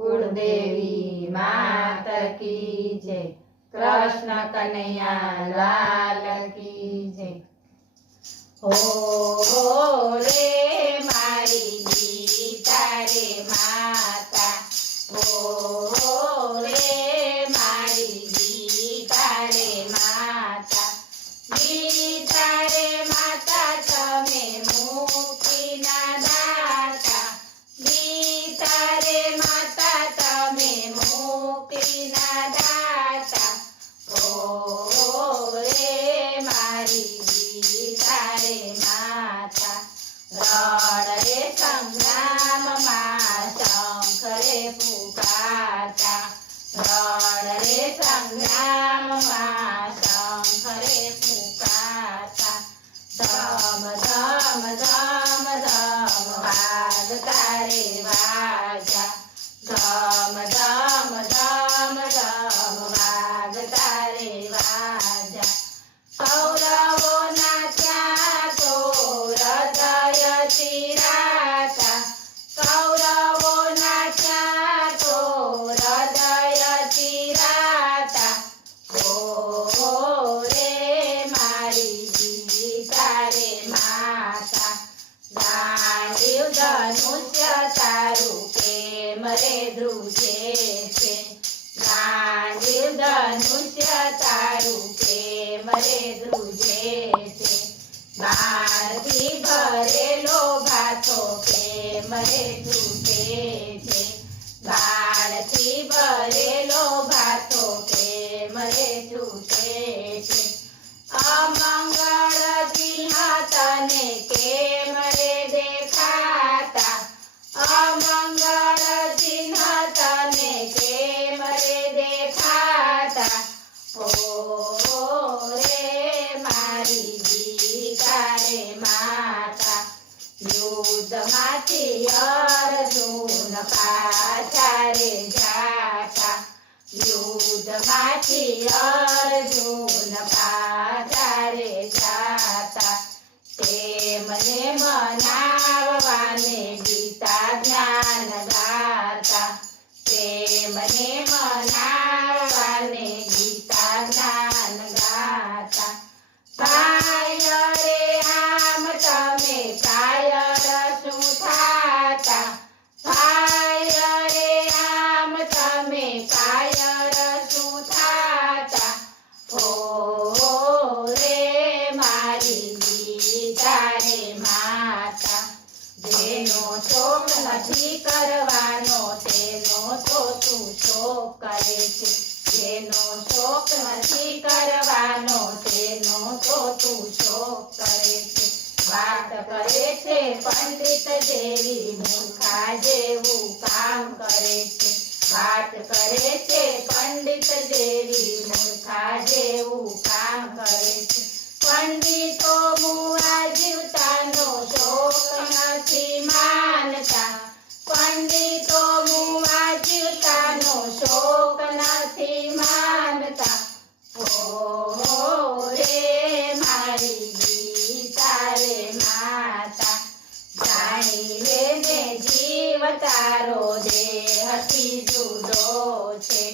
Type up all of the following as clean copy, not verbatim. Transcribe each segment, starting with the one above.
कुलदेवी मात की जय। कृष्ण कन्हैया लाल की जय। हो रे मारी गीता रे माता, हो रे मारी गीता रे माता, गीता रे माता तमे मुक्तिना दाता, गीता रे माता तमे मुक्तिना दाता, हो रे मारी गीता रे माता। रण रे संग्राम मां शंख रे पुकारता, रण रे संग्राम मां शंख रे पुकारता, धम धम धम धम वाजता रे वाजा, धम धम धम धम वाजता रे वाजा। कौरवोना ત્યાં તો હૃદય ચિરાતા, કૌરવોના ત્યાં તો હૃદય ચિરાતા, હો રે મારી ગીતા રે માતા। ગાંડીવ ધનુષ્ય તારું કેમ રે ધ્રુજે છે, ગાંડીવ ધનુષ્ય તારું કેમ રે ધ્રુજે છે, બાણથી ભરેલો ભાથો કેમ રે તૂટે છે, બાણથી ભરેલો ભાથો કેમ રે તૂટે છે, અમંગળ ચિહ્ન તને કેમ રે દેખાતા, અમંગળ ચિહ્ન તને કેમ રે દેખાતા, હો રે મારી ગીતા રે માતા। યુદ્ધમાંથી અર્જુન પાછા રે જાતા, યુદ્ધમાંથી અર્જુન પાછા રે જાતા, તેમને મનાવવાને ગીતા જ્ઞાન ગાતા, તેમને મનાવવાને ગીતા જ્ઞાન ગાતા। કાય રે આમ તમે કાયર શું થાતા, કાય રે આમ તમે કાયર શું થાતા, હો રે મારી ગીતા રે માતા। જેનો શોક નથી કરવાનો તેનો તો તું શોક કરે છે, જેનો શોક નથી કરવાનો તેનો તો તું શોક કરે છે, વાત કરે છે પંડિત જેવી મૂર્ખા જેવું કામ કરે છે, વાત કરે છે પંડિત જેવી મૂર્ખા જેવું કામ કરે છે, પંડિતો મુઆ જીવતાનો શોક નથી માનતા, પંડિતો મુઆ જીવતાનો શોક નથી માનતા, હો રે મારી ગીતા રે માતા। જાણી લે ને જીવ તારો દેહથી જુદો છે,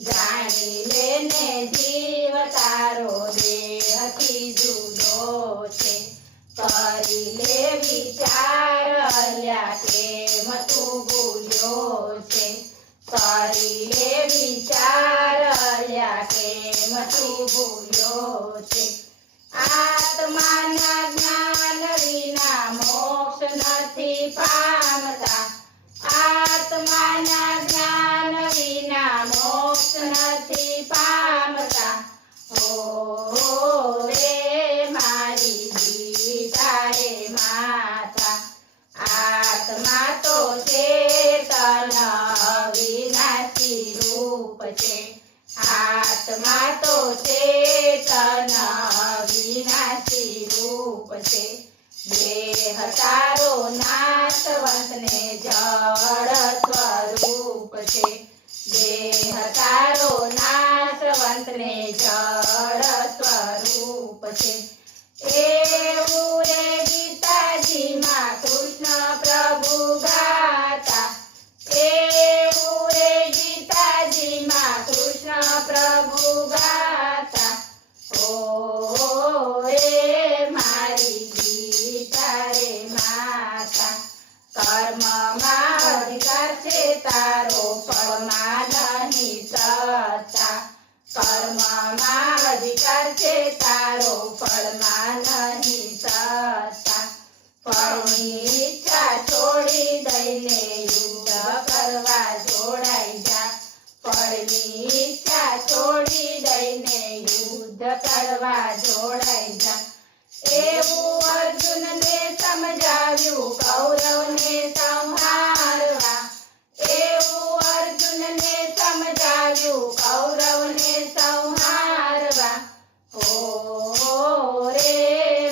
જાણી લે ને જીવ તારો દેહથી જુદો છે, કરી લે વિચાર અલ્યા કેમ તું ભૂલ્યો છે, કરી લે વિચાર અલ્યા કેમ તું ભૂલ્યો છે, આત્માના જ્ઞાન વિના મોક્ષ નથી પામતા, આત્માના જ્ઞાન વિના મોક્ષ નથી પામતા, હો રે મારી ગીતા રે માતા। આત્મા તો ચેતન અવિનાશી રૂપ છે, આત્મા તો ચેતન અવિનાશી રૂપ છે, દેહ તારો નાશવંત ને જળ સ્વરૂપ છે, દેહ તારો નાશવંત ને જળ સ્વરૂપ છે, એવું રે ગીતાજીમાં કૃષ્ણ પ્રભુ ગાતા, એવું છે તારો ફળમાં નહીં સત્તા કર્મમાં અધિકાર છે તારો ફળમાં નહીં સત્તા ફળની ઈચ્છા છોડી દઈને યુદ્ધ કરવા જોડાઈ જા ફળની ઈચ્છા છોડી દઈને યુદ્ધ કરવા જોડાઈ જા એવું અર્જુનને સમજાવ્યું કૌરવને સંહારવા એવું અર્જુનને સમજાવ્યું કૌરવને સંહારવા ઓ રે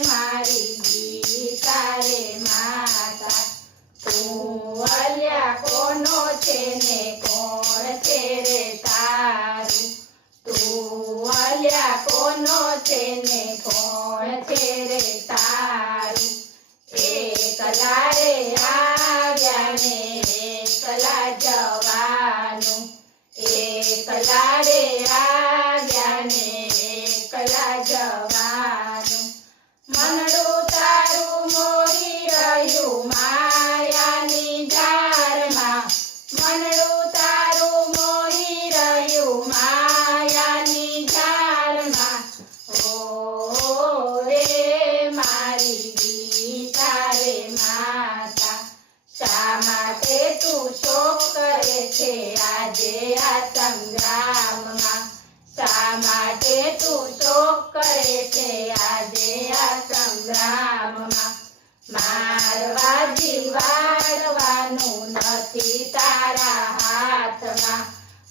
મારી ગીતા રે માતા તું અલ્યા કોનો છે ને કોણ છે રે તારું તું અલ્યા કોનો છે ને કોણ છે રે તારું એકલા રે આવ્યા ને એકલા જવાનું એકલા રે આવ્યા ને એકલા જવાનું મનડું તારું મોહી રહ્યું માયાની ધારમાં મનડું તારું મોહી રહ્યું માયાની ધારમાં ઓ રે મારી ગીતા રે માતા શા માટે તું શોક કરે છે આજે આ સંગ્રામમાં શા માટે તું શોક કરે છે આજે આ સંગ્રામમાં મારવા જીવાડવાનું નથી તારા હાથમાં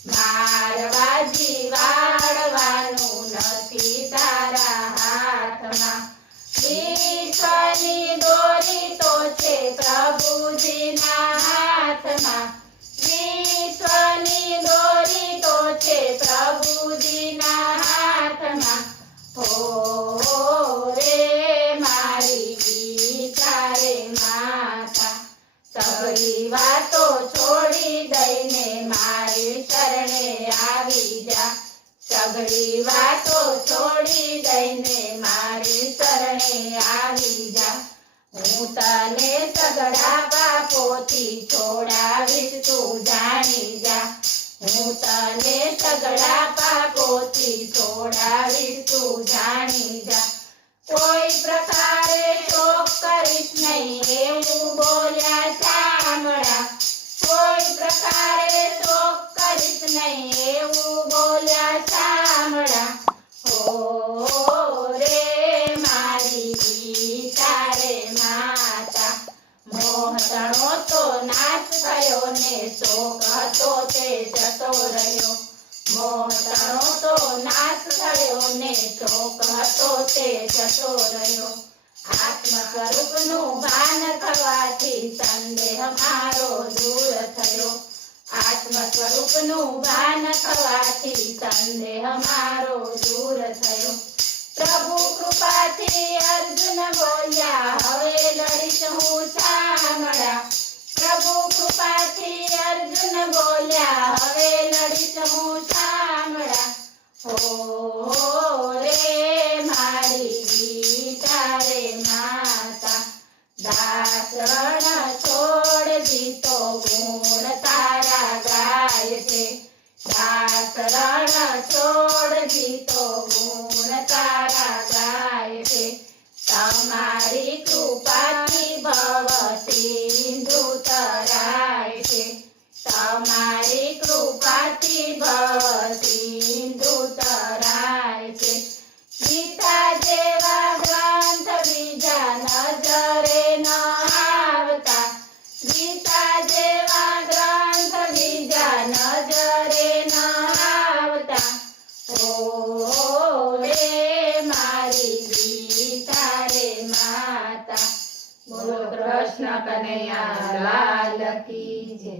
મારવા જીવાડવાનું નથી તારા હાથમાં વિશ્વની દોરી તો છે પ્રભુજીના હાથમાં વિશ્વની દોરી તો છે પ્રભુજીના હાથમાં ઓ રે મારી ગીતા રે માતા સગળી વાતો છોડી દઈને મારી શરણે આવી જા સગળી વાતો છોડી દઈને મારી શરણે આવી જા હું તને સગળા પાપોથી છોડાવીશ તું જાણી જા હું તને સગળા પાપોથી છોડાવીશ તું જાણી જા કોઈ પ્રકારે શોક કરીશ નહીં એવું બોલ્યા શામળા કોઈ પ્રકારે શોક કરીશ નહીં એવું બોલ્યા શામળા ઓ રે મારી ગીતા રે માતા મોહતણો તો નાશ થયો ને શોક હતો તે જતો રહ્યો મોહતણો તો નાશ થયો ને શોક હતો તે જતો રહ્યો આત્મ સ્વરૂપનું ભાન થવાથી સંદેહ મારો દૂર થયો આત્મ સ્વરૂપનું ભાન થવાથી સંદેહ મારો દૂર થયો પ્રભુ કૃપાથી અર્જુન બોલ્યા હવે લડીશ હું શામળા પ્રભુ કૃપાથી અર્જુન બોલ્યા હવે લડીશ હું શામળા ઓ રે મારી ગીતા રે માતા દાસણ છોડ દીધો ગુણ તારા ગાય છે દાસણ છોડ દીધો ગુણ તારા ગાય છે તમારી કૃપાથી ભવ સિંધુ તરાય છે તમારી કૃપાથી ભવ સિંધુ તરાય છે ગીતા જેવા ગ્રંથ બીજા નજરે ન આવતા ગીતા જેવા ગ્રંથ બીજા નજરે ન આવતા ઓ રે મારી ગીતા રે માતા બોલો કૃષ્ણ કનૈયા લાલ કી જય